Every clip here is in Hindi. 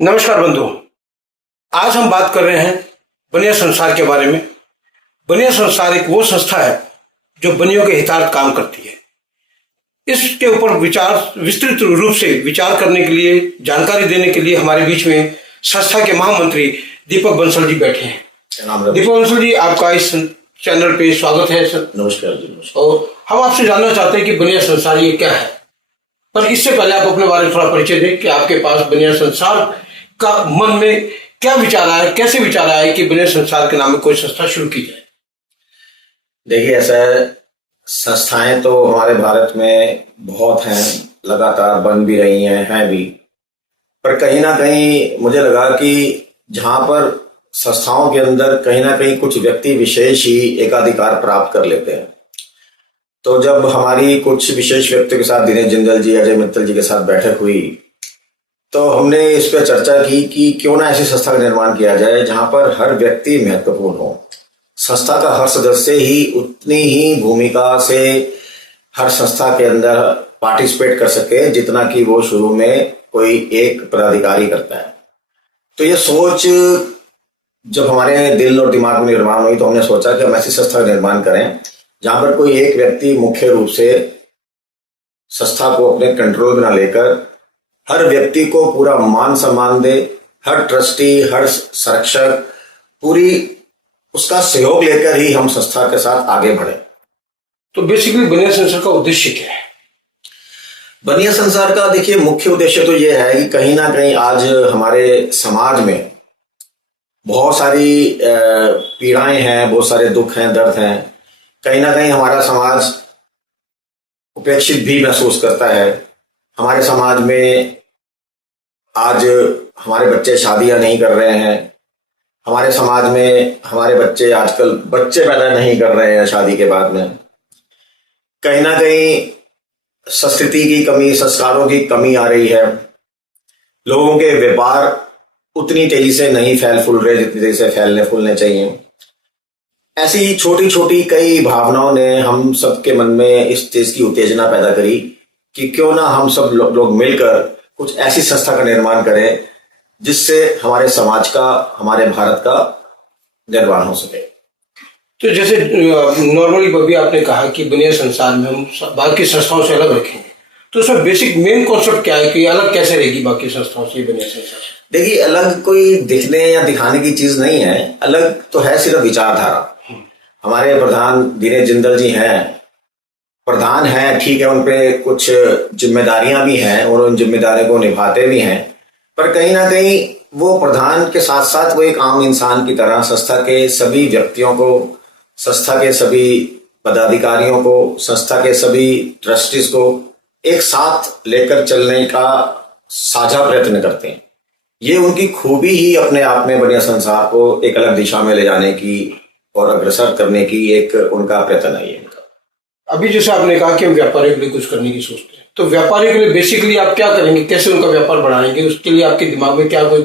नमस्कार बंधुओं। आज हम बात कर रहे हैं बनिया संसार के बारे में। बनिया संसार एक वो संस्था है जो बनियों के हितार्थ काम करती है। इसके ऊपर विस्तृत रूप से विचार करने के लिए, जानकारी देने के लिए हमारे बीच में संस्था के महामंत्री दीपक बंसल जी बैठे हैं। दीपक बंसल जी, आपका इस चैनल पे स्वागत है सर। नमस्कार जी। नमस्कार। और हम आपसे जानना चाहते हैं कि बनिया संसार ये क्या है, पर इससे पहले आप अपने बारे में थोड़ा परिचय दें कि आपके पास बनिया संसार का मन में क्या विचार आया, कैसे विचार आया कि बनिया संसार के नाम में कोई संस्था शुरू की जाए। देखिए, ऐसा संस्थाएं तो हमारे भारत में बहुत हैं, लगातार बन भी रही हैं भी। पर कहीं ना कहीं मुझे लगा कि जहां पर संस्थाओं के अंदर कहीं ना कहीं कुछ व्यक्ति विशेष ही एकाधिकार प्राप्त कर लेते हैं, तो जब हमारी कुछ विशेष व्यक्तियों के साथ दिनेश जिंदल जी, अजय मित्तल जी के साथ बैठक हुई, तो हमने इस पर चर्चा की कि क्यों ना ऐसी संस्था का निर्माण किया जाए जहां पर हर व्यक्ति महत्वपूर्ण हो। संस्था का हर सदस्य ही उतनी ही भूमिका से हर संस्था के अंदर पार्टिसिपेट कर सके जितना कि वो शुरू में कोई एक पदाधिकारी करता है। तो ये सोच जब हमारे दिल और दिमाग में निर्माण हुई, तो हमने सोचा कि हम ऐसी संस्था का निर्माण करें जहां पर कोई एक व्यक्ति मुख्य रूप से संस्था को अपने कंट्रोल में ना लेकर हर व्यक्ति को पूरा मान सम्मान दे, हर ट्रस्टी, हर संरक्षक पूरी उसका सहयोग लेकर ही हम संस्था के साथ आगे बढ़े। तो बेसिकली बनिया संसार का उद्देश्य क्या है? बनिया संसार का देखिए मुख्य उद्देश्य तो यह है कि कहीं ना कहीं आज हमारे समाज में बहुत सारी पीड़ाएं हैं, बहुत सारे दुख हैं, दर्द हैं। कहीं ना कहीं हमारा समाज उपेक्षित भी महसूस करता है। हमारे समाज में आज हमारे बच्चे शादियां नहीं कर रहे हैं। हमारे समाज में हमारे बच्चे आजकल बच्चे पैदा नहीं कर रहे हैं शादी के बाद में। कहीं ना कहीं संस्कृति की कमी, संस्कारों की कमी आ रही है। लोगों के व्यापार उतनी तेजी से नहीं फैल फूल रहे जितनी तेजी से फैलने फूलने चाहिए। ऐसी छोटी छोटी कई भावनाओं ने हम सबके मन में इस चीज की उत्तेजना पैदा करी कि क्यों ना हम सब लोग मिलकर कुछ ऐसी संस्था का निर्माण करें जिससे हमारे समाज का, हमारे भारत का निर्माण हो सके। तो जैसे नॉर्मली बभी आपने कहा कि बनिया संसार में हम बाकी संस्थाओं से अलग रखेंगे, तो उसमें बेसिक मेन कॉन्सेप्ट क्या है कि अलग कैसे रहेगी बाकी संस्थाओं से बनिया संसार? देखिए, अलग कोई दिखने या दिखाने की चीज नहीं है। अलग तो है सिर्फ विचारधारा। हमारे प्रधान दिनेश जिंदल जी हैं, प्रधान हैं, ठीक है, उनपे कुछ जिम्मेदारियां भी हैं और उन जिम्मेदारियों को निभाते भी हैं। पर कहीं ना कहीं वो प्रधान के साथ साथ वो एक आम इंसान की तरह संस्था के सभी व्यक्तियों को, संस्था के सभी पदाधिकारियों को, संस्था के सभी ट्रस्टीज को एक साथ लेकर चलने का साझा प्रयत्न करते हैं। ये उनकी खूबी ही अपने आप में बनिया संसार को एक अलग दिशा में ले जाने की और अग्रसर करने की एक उनका प्रयत्न है। अभी जैसे आपने कहा कि हम व्यापारी के लिए कुछ करने की सोचते हैं, तो व्यापारी के लिए बेसिकली आप क्या करेंगे, कैसे उनका व्यापार बढ़ाएंगे? उसके लिए आपके दिमाग में क्या कोई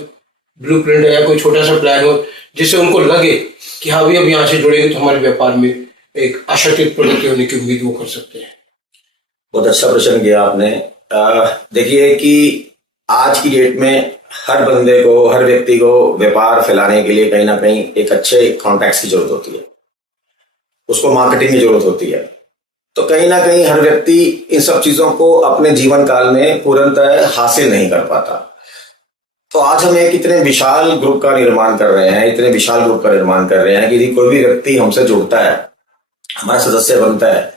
ब्लूप्रिंट है या कोई छोटा सा प्लान हो जिससे उनको लगे कि हाँ भी अब यहाँ से जुड़ेंगे तो हमारे व्यापार में एक आशातीत प्रगति होने की उम्मीद वो कर सकते हैं? बहुत अच्छा प्रश्न किया आपने। देखिए कि आज की डेट में हर बंदे को, हर व्यक्ति को व्यापार फैलाने के लिए कहीं ना कहीं एक अच्छे कॉन्टैक्ट्स की जरूरत होती है, उसको मार्केटिंग की जरूरत होती है। तो कहीं ना कहीं हर व्यक्ति इन सब चीजों को अपने जीवन काल में पूर्णतः हासिल नहीं कर पाता। तो आज हम एक इतने विशाल ग्रुप का निर्माण कर रहे हैं, इतने विशाल ग्रुप का निर्माण कर रहे हैं कि यदि कोई भी व्यक्ति हमसे जुड़ता है, हमारा सदस्य बनता है,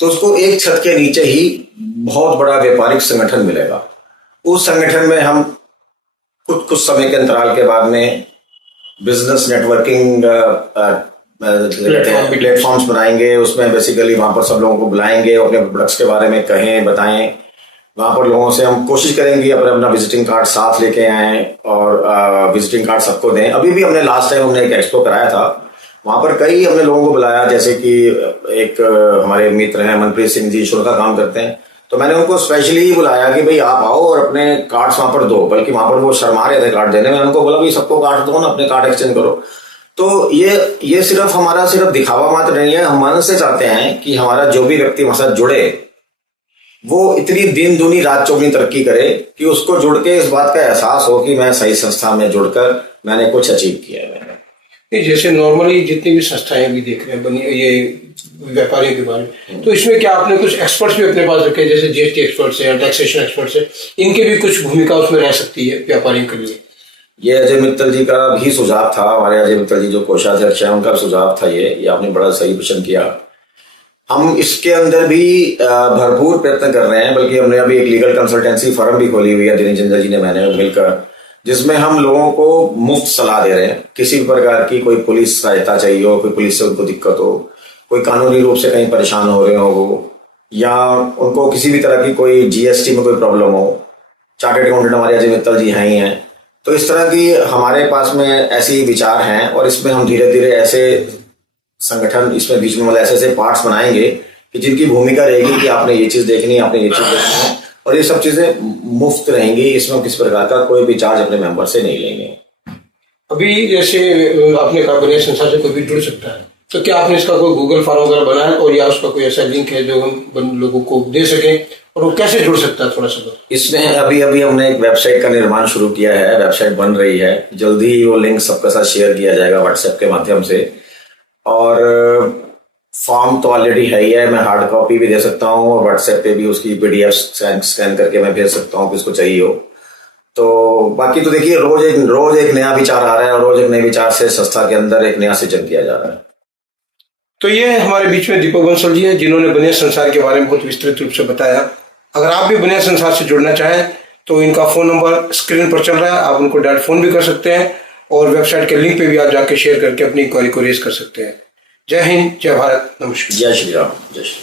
तो उसको एक छत के नीचे ही बहुत बड़ा व्यापारिक संगठन मिलेगा। उस संगठन में हम कुछ समय के अंतराल के बाद में बिजनेस नेटवर्किंग प्लेटफॉर्म्स बनाएंगे। उसमें बेसिकली वहां पर सब लोगों को बुलाएंगे, अपने प्रोडक्ट्स के बारे में कहें, बताएं। वहां पर लोगों से हम कोशिश करेंगे अपना विजिटिंग कार्ड साथ लेके आए और विजिटिंग कार्ड सबको दें। अभी भी हमने लास्ट टाइम हमने एक एक्सपो कराया था, वहां पर कई हमने लोगों को बुलाया, जैसे कि एक हमारे मित्र हैं मनप्रीत सिंह जी, शुरू का काम करते हैं, तो मैंने उनको स्पेशली बुलाया कि भाई आप आओ और अपने कार्ड्स वहां पर दो। बल्कि वहां पर वो शर्मा रहे थे कार्ड देने में, उनको बोला भाई सबको कार्ड दो ना, अपने कार्ड एक्सचेंज करो। तो ये सिर्फ हमारा सिर्फ दिखावा मात्र नहीं है। हम मन से चाहते हैं कि हमारा जो भी व्यक्ति हमारे साथ जुड़े वो इतनी दिन दूनी रात चौगुनी तरक्की करे कि उसको जुड़ के इस बात का एहसास हो कि मैं सही संस्था में जुड़कर मैंने कुछ अचीव किया है। ये जैसे नॉर्मली जितनी भी संस्थाएं भी देख रहे हैं बनी ये व्यापारियों के बारे में, तो इसमें क्या आपने कुछ एक्सपर्ट्स भी अपने पास रखे, जैसे जीएसटी एक्सपर्ट्स है, टैक्सेशन एक्सपर्ट्स है, इनके भी कुछ भूमिका उसमें रह सकती है व्यापारियों के लिए? ये अजय मित्तल जी का भी सुझाव था, हमारे अजय मित्तल जी जो कोषाध्यक्ष हैं उनका सुझाव था ये आपने बड़ा सही प्रश्न किया। हम इसके अंदर भी भरपूर प्रयत्न कर रहे हैं, बल्कि हमने अभी एक लीगल कंसल्टेंसी फर्म भी खोली हुई है दिनेश जिंदल जी ने मैंने मिलकर, जिसमें हम लोगों को मुफ्त सलाह दे रहे हैं। किसी भी प्रकार की कोई पुलिस सहायता चाहिए हो, कोई पुलिस से उनको दिक्कत हो, कोई कानूनी रूप से कहीं परेशान हो रहे हो वो, या उनको किसी भी तरह की कोई जीएसटी में कोई प्रॉब्लम हो, चार्टर्ड अकाउंटेंट हमारे अजय मित्तल जी हैं ही हैं। तो इस तरह की हमारे पास में ऐसी विचार हैं और इसमें हम धीरे धीरे ऐसे संगठन इसमें बीच में मतलब ऐसे ऐसे पार्ट्स बनाएंगे कि जिनकी भूमिका रहेगी कि आपने ये चीज देखनी है, आपने ये चीज देखनी है, और ये सब चीजें मुफ्त रहेंगी। इसमें किसी प्रकार का कोई भी चार्ज अपने मेंबर से नहीं लेंगे। अभी जैसे आपने कहा बनिया संस्था से कोई भी जुड़ सकता है, तो क्या आपने इसका कोई गूगल फॉर्म वगैरह बनाया और या उसका कोई ऐसा लिंक है जो हम लोगों को दे सके, और वो कैसे जुड़ सकता है थोड़ा सा? इसमें अभी हमने एक वेबसाइट का निर्माण शुरू किया है, वेबसाइट बन रही है, जल्दी ही वो लिंक सबके साथ शेयर किया जाएगा व्हाट्सएप के माध्यम से। और फॉर्म तो ऑलरेडी है ही है, मैं हार्ड कॉपी भी दे सकता हूँ और व्हाट्सएप पे भी उसकी पीडीएफ स्कैन करके मैं भेज सकता हूँ किसको चाहिए हो। तो बाकी तो देखिए रोज एक नया विचार आ रहा है और रोज एक नए विचार से संस्था के अंदर एक नया सृजन किया जा रहा है। तो ये हमारे बीच में दीपक बंसल जी है जिन्होंने बनिया संसार के बारे में बहुत विस्तृत रूप से बताया। अगर आप भी बनिया संसार से जुड़ना चाहें तो इनका फोन नंबर स्क्रीन पर चल रहा है, आप उनको डायरेक्ट फोन भी कर सकते हैं और वेबसाइट के लिंक पे भी आप जाके शेयर करके अपनी इंक्वायरी को रेज कर सकते हैं। जय हिंद, जय भारत, नमस्कार। जय श्री राम, जय श्री।